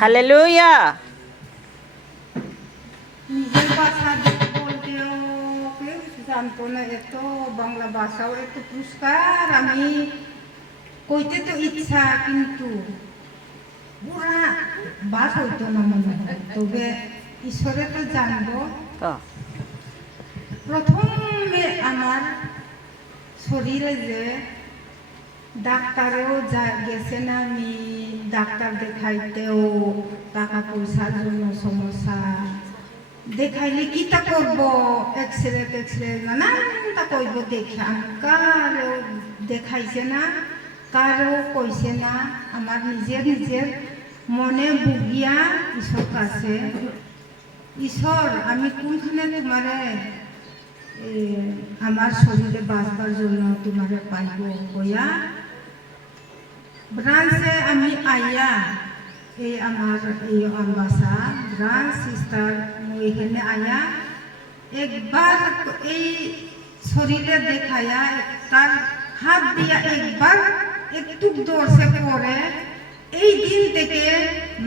Hallelujah. নিজের ভাষা বলতেও কেউ জানতো না, এত বাংলা ভাষাও এত পুরস্কার আমি কইতে তো ইচ্ছা, কিন্তু পুরা বাস হইতো না মনে হয়। তবে ঈশ্বরে তো জানবো। প্রথমে আমার শরীরে যে ডাক্তারেও গেছে না, আমি ডাক্তার দেখাইতেও টাকা পয়সার জন্য সমস্যা, দেখাইলে কিতা করব, এক্সরে নানানটা কইব, দেখে আমি কারো দেখাইছে না, কারো কইছে না, আমার নিজের মনে বুগিয়া ঈশ্বর কাছে, ঈশ্বর আমি কোনখানে তোমারে আমার শরীরে বাঁচবার জন্য তোমারে পাইব কইয়া ব্রাঞ্চে আমি আইয়া এই আমার এই আমবাসা ব্রাঞ্চ সিস্টার এখানে আইয়া একবার এই শরীরে দেখাইয়া তার হাত দিয়া একবার একটু দর্শে পরে এই দিন থেকে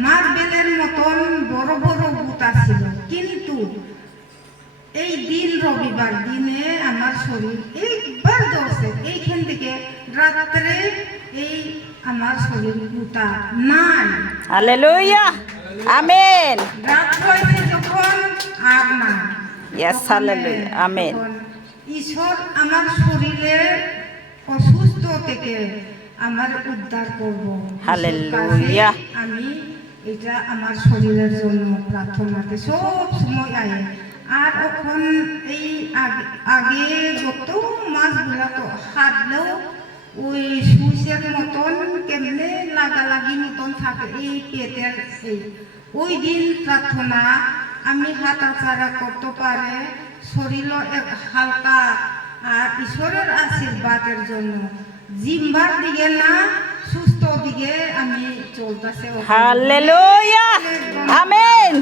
মার্বেলের মতন বড় বড় বুতা ছিল, কিন্তু এই দিন রবিবার দিনে আমার শরীর একবার দর্শে এইখান থেকে রাত্রে এই আমার শরীর বুতা নাই। Hallelujah, amen. রাত হয়েছে যখন আর না, ইয়েস, হালেলুয়া, আমেন। ঈশ্বর আমার শরীরে অসুস্থ থেকে আমার উদ্ধার করব। হালেলুয়া। আমি এটা আমার শরীরের জন্য প্রার্থনাতে সব সময় আয়। আর এখন এই আগে যত মাছগুলা তো হাতলেও ওই সুইচের মতন কেমনে লাগালাগি মতন থাকে এই পেটের, এই ওই দিন প্রার্থনা আমি হাঁটাচাড়া করতে পারে শরীরও এক হালকা, আর ঈশ্বরের আশীর্বাদের জন্য জিম্বার দিকে না সুস্থ দিকে আমি চলতেছে। Hallelujah, amen.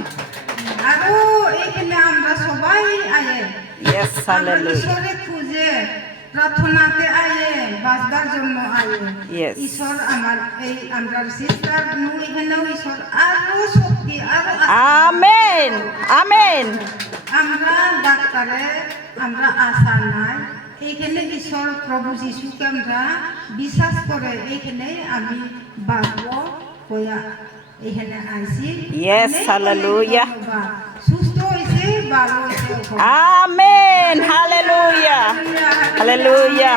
আরো এখানে আমরা সবাই আয়ে, ইয়েস, হালেলুয়া। ঈশ্বরে খুঁজে প্রার্থনাতে আয়ে, বাঁচবার জন্য আয়ে। ইয়েস, ঈশ্বর আমার এই আমরা সিস্টার নু এখানেও ঈশ্বর আরো শক্তি আরো আমেন, আমেন। আমরা ডাক্তারে আমরা আশা নাই, এইখানে ঈশ্বর প্রভু যিশুকে আমরা বিশ্বাস করে এইখানে আমি বাঁচব কয়া এইখানে আইছি। Yes, hallelujah. সুস্থ হয়েছে, ভালো হয়েছে। Amen, hallelujah, hallelujah.